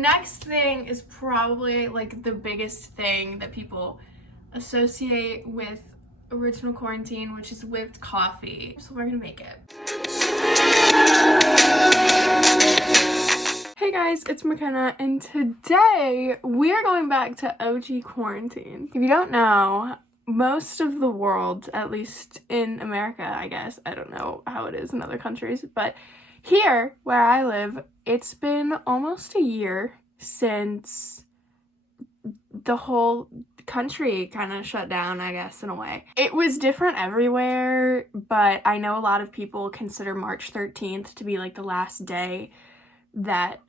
next thing is probably like the biggest thing that people associate with original quarantine, which is whipped coffee. So we're gonna make it. Hey guys, it's Mikinna, and today we're going back to OG quarantine. If you don't know, most of the world, at least in America, I guess, I don't know how it is in other countries, but here where I live, it's been almost a year since the whole country kind of shut down, I guess, in a way. It was different everywhere, but I know a lot of people consider March 13th to be like the last day that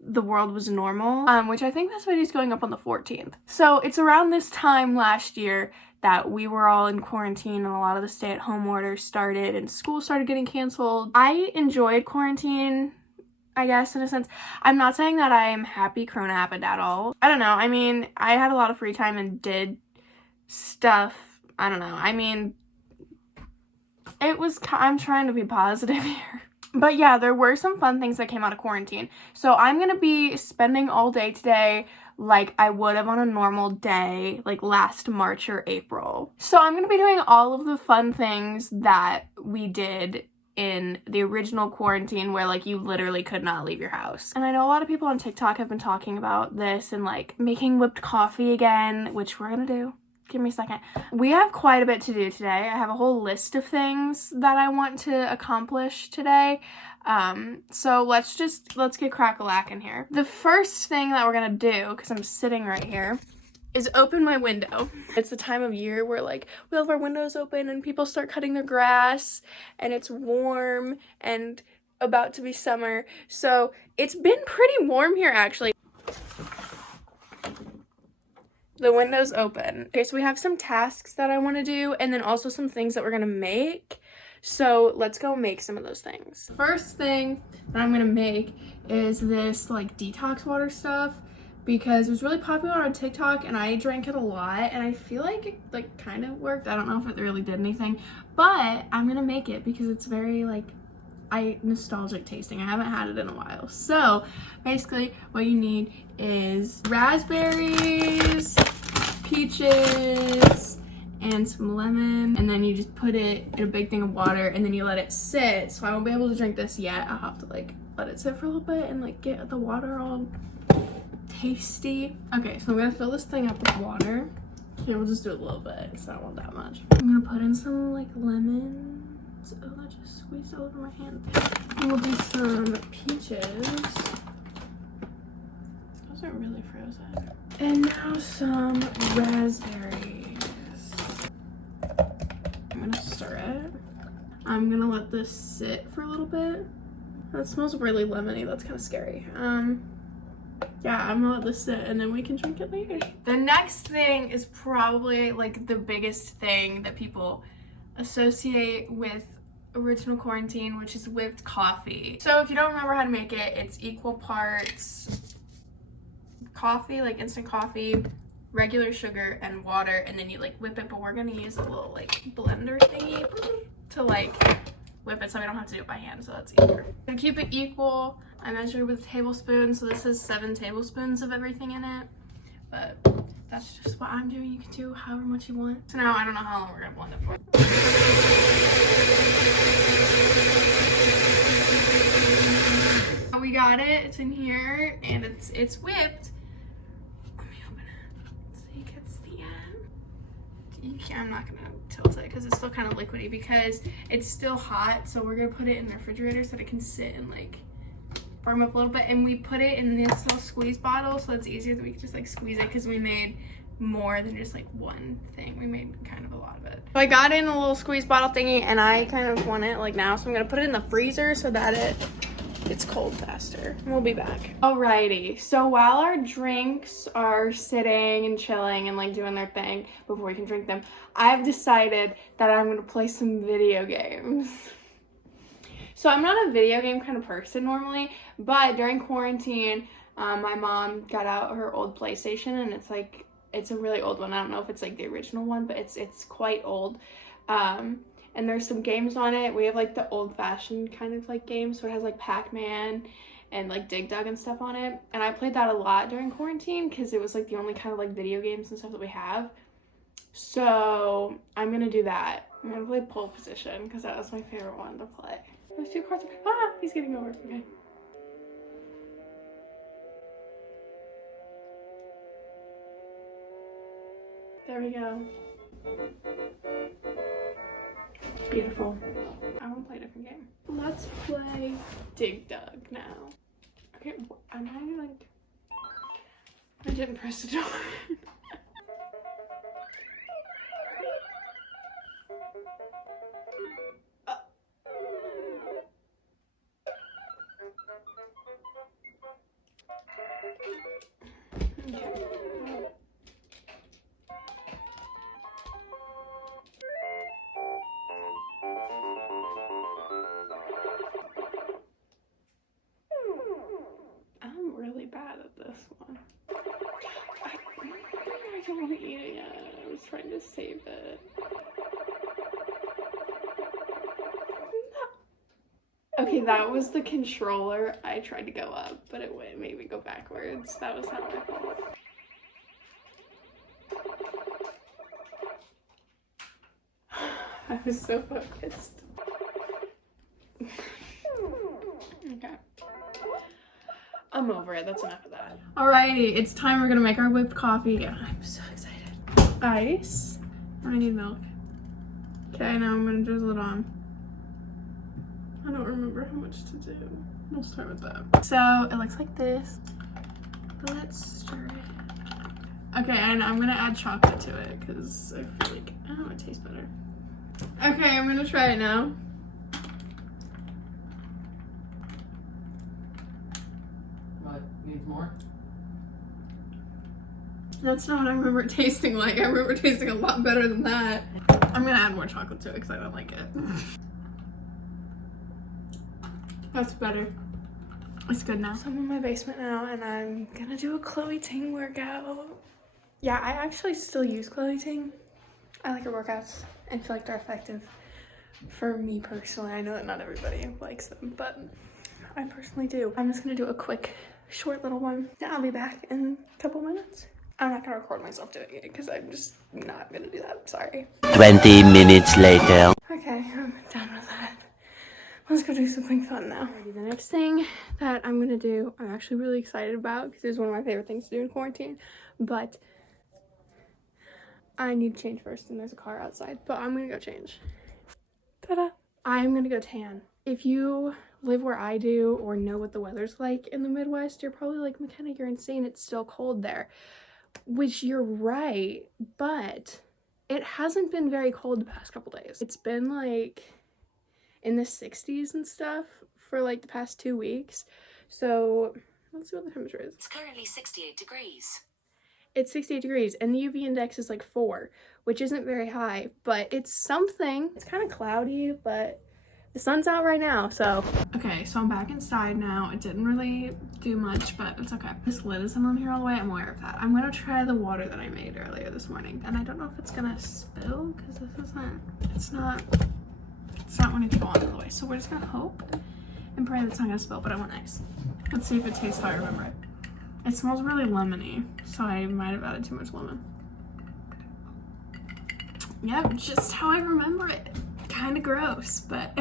the world was normal, which I think this video is going up on the 14th. So it's around this time last year that we were all in quarantine and a lot of the stay-at-home orders started and school started getting canceled. I enjoyed quarantine, I guess, in a sense. I'm not saying that I'm happy Corona happened at all. I don't know. I mean, I had a lot of free time and did stuff. I don't know. I mean, I'm trying to be positive here. But yeah, there were some fun things that came out of quarantine. So I'm gonna be spending all day today like I would have on a normal day, like last March or April. So I'm gonna be doing all of the fun things that we did in the original quarantine where like you literally could not leave your house. And I know a lot of people on TikTok have been talking about this and like making whipped coffee again, which we're gonna do. Give me a second. We have quite a bit to do today. I have a whole list of things that I want to accomplish today. So let's get crack-a-lackin' here. The first thing that we're gonna do, because I'm sitting right here, is open my window. It's the time of year where like we have our windows open and people start cutting their grass and it's warm and about to be summer. So it's been pretty warm here actually. The window's open. Okay, so we have some tasks that I want to do and then also some things that we're gonna make. So let's go make some of those things. First thing that I'm gonna make is this like detox water stuff because it was really popular on TikTok and I drank it a lot and I feel like it like kind of worked. I don't know if it really did anything, but I'm gonna make it because it's very like nostalgic tasting. I haven't had it in a while. So basically what you need is raspberries, peaches, and some lemon, and then you just put it in a big thing of water and then you let it sit. So I won't be able to drink this yet. I'll have to like let it sit for a little bit and like get the water all tasty. Okay, so I'm gonna fill this thing up with water. Okay, we'll just do a little bit because I don't want that much. I'm gonna put in some like lemon. Oh, that just squeezed all over my hand. And we'll do some peaches. Those are really frozen. And now some raspberries. I'm gonna stir it. I'm gonna let this sit for a little bit. That smells really lemony. That's kind of scary. Yeah, I'm gonna let this sit and then we can drink it later. The next thing is probably like the biggest thing that people associate with original quarantine, which is whipped coffee. So if you don't remember how to make it, it's equal parts coffee, like instant coffee, regular sugar, and water, and then you like whip it, but we're gonna use a little like blender thingy to like whip it so we don't have to do it by hand, so that's easier. To keep it equal, I measured with a tablespoon, so this is 7 tablespoons of everything in it, but that's just what I'm doing. You can do however much you want. So now I don't know how long we're gonna blend it for. We got it, it's in here, and it's whipped. Let me open it so you can see it. I'm not gonna tilt it because it's still kind of liquidy because it's still hot, so we're gonna put it in the refrigerator so that it can sit and like firm up a little bit. And we put it in this little squeeze bottle so it's easier that we can just like squeeze it because we made more than just like one thing. We made kind of a lot of it. So I got in a little squeeze bottle thingy and I kind of want it like now, so I'm gonna put it in the freezer so that it's cold faster. We'll be back. Alrighty, so while our drinks are sitting and chilling and like doing their thing before we can drink them, I've decided that I'm gonna play some video games. So I'm not a video game kind of person normally, but during quarantine, my mom got out her old PlayStation and it's a really old one. I don't know if it's like the original one, but it's quite old. And there's some games on it. We have like the old-fashioned kind of like games, so it has like Pac-Man and like Dig Dug and stuff on it. And I played that a lot during quarantine because it was like the only kind of like video games and stuff that we have. So I'm gonna do that. I'm gonna play Pole Position because that was my favorite one to play. There's 2 cards. Ah, he's getting over. Okay. There we go. Beautiful. I want to play a different game. Let's play Dig Dug now. Okay, am I like... I didn't press the door. I'm really bad at this one. I don't want to eat it yet. I was trying to save it. Okay, that was the controller. I tried to go up, but it made me go backwards. That was not my fault. I was so focused. Okay. I'm over it. That's enough of that. Alrighty, it's time. We're gonna make our whipped coffee. I'm so excited. Ice. I need milk. Okay, now I'm gonna drizzle it on. I don't remember how much to do. We'll start with that. So it looks like this. Let's stir it. Okay, and I'm gonna add chocolate to it because I feel like, oh, it tastes better. Okay, I'm gonna try it now. What, needs more? That's not what I remember it tasting like. I remember it tasting a lot better than that. I'm gonna add more chocolate to it because I don't like it. That's better. It's good now. So I'm in my basement now and I'm gonna do a Chloe Ting workout. Yeah, I actually still use Chloe Ting. I like her workouts and feel like they're effective for me personally. I know that not everybody likes them, but I personally do. I'm just gonna do a quick, short little one. Then I'll be back in a couple minutes. I'm not gonna record myself doing it because I'm just not gonna do that. Sorry. 20 minutes later. Okay, I'm done with that. Let's go do something fun now. The next thing that I'm gonna do, I'm actually really excited about because it's one of my favorite things to do in quarantine, but I need to change first and there's a car outside, but I'm gonna go change. Ta-da! I'm gonna go tan. If you live where I do or know what the weather's like in the Midwest, you're probably like, McKenna, you're insane, it's still cold there. Which you're right, but it hasn't been very cold the past couple days. It's been like in the 60s and stuff for like the past 2 weeks. So let's see what the temperature is. It's currently 68 degrees. It's 68 degrees and the UV index is like 4, which isn't very high, but it's something. It's kind of cloudy, but the sun's out right now, so. Okay, so I'm back inside now. It didn't really do much, but it's okay. This lid isn't on here all the way. I'm aware of that. I'm gonna try the water that I made earlier this morning. And I don't know if it's gonna spill because it's not wanting to go on all the way. So we're just gonna hope and pray that it's not gonna spill, but I want ice. Let's see if it tastes how I remember it. It smells really lemony, so I might have added too much lemon. Yep, just how I remember it. Kind of gross, but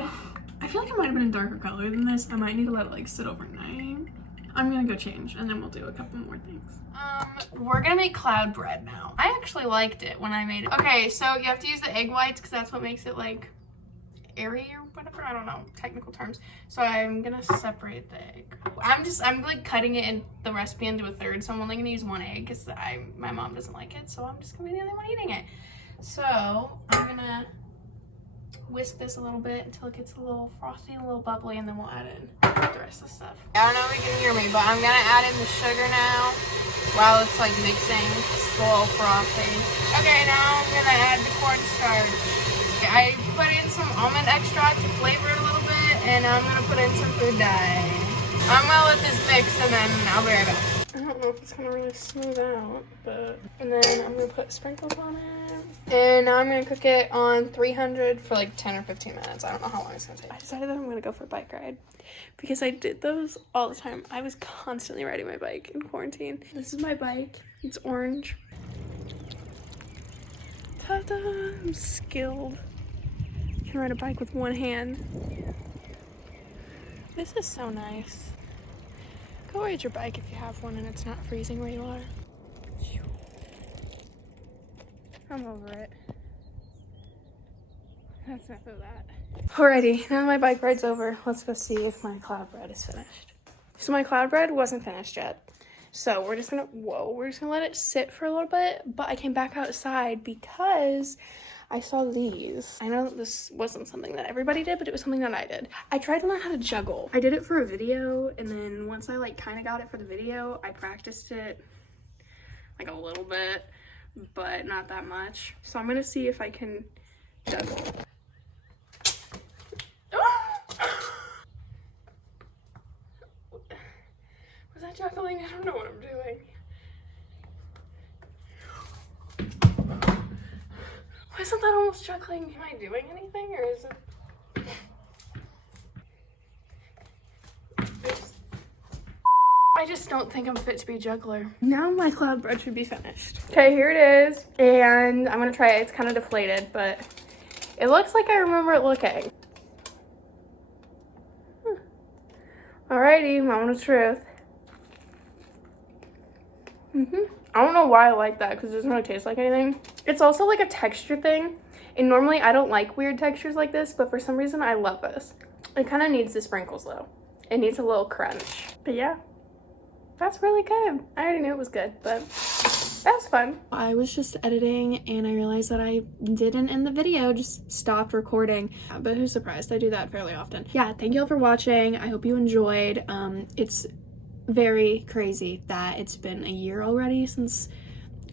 I feel like it might have been a darker color than this. I might need to let it like sit overnight. I'm gonna go change and then we'll do a couple more things. We're gonna make cloud bread now. I actually liked it when I made it. Okay, so you have to use the egg whites because that's what makes it like airy or whatever. I don't know technical terms. So I'm gonna separate the egg. I'm like cutting it in the recipe into a third. So I'm only gonna use 1 egg because my mom doesn't like it. So I'm just gonna be the only one eating it. So I'm gonna whisk this a little bit until it gets a little frothy, a little bubbly, and then we'll add in the rest of the stuff. I don't know if you can hear me, but I'm gonna add in the sugar now while it's like mixing. It's a little frothy. Okay, now I'm gonna add the cornstarch. I put in some almond extract to flavor it a little bit, and I'm gonna put in some food dye. I'm gonna let this mix and then I'll be right back. I don't know if it's gonna really smooth out, but... And then I'm gonna put sprinkles on it. And now I'm gonna cook it on 300 for like 10 or 15 minutes. I don't know how long it's gonna take. I decided that I'm gonna go for a bike ride because I did those all the time. I was constantly riding my bike in quarantine. This is my bike. It's orange. Ta-da! I'm skilled. I can ride a bike with one hand. This is so nice. Go ride your bike if you have one and it's not freezing where you are. I'm over it. That's enough of that. Alrighty, now my bike ride's over. Let's go see if my cloud bread is finished. So my cloud bread wasn't finished yet. So we're just gonna let it sit for a little bit. But I came back outside because I saw these. I know that this wasn't something that everybody did, but it was something that I did. I tried to learn how to juggle. I did it for a video, and then once I like kind of got it for the video, I practiced it like a little bit, but not that much. So I'm gonna see if I can juggle. Was that juggling? I don't know what I'm doing. Why isn't that almost juggling? Am I doing anything, or is it? I just don't think I'm fit to be a juggler. Now my cloud bread should be finished. Okay, here it is, and I'm gonna try it. It's kind of deflated, but it looks like I remember it looking. Alrighty, moment of truth. I don't know why I like that because it doesn't really taste like anything. It's also like a texture thing. And normally I don't like weird textures like this, but for some reason I love this. It kind of needs the sprinkles though. It needs a little crunch. But yeah, that's really good. I already knew it was good, but that was fun. I was just editing and I realized that I didn't end the video, just stopped recording. But who's surprised? I do that fairly often. Yeah, thank you all for watching. I hope you enjoyed. It's very crazy that it's been a year already since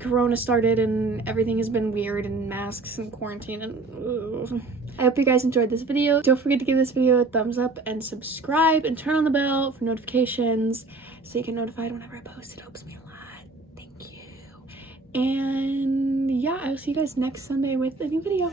Corona started and everything has been weird and masks and quarantine and I hope you guys enjoyed this video. Don't forget to give this video a thumbs up and subscribe and turn on the bell for notifications so you get notified whenever I post. It helps me a lot. Thank you. And yeah, I'll see you guys next Sunday with a new video.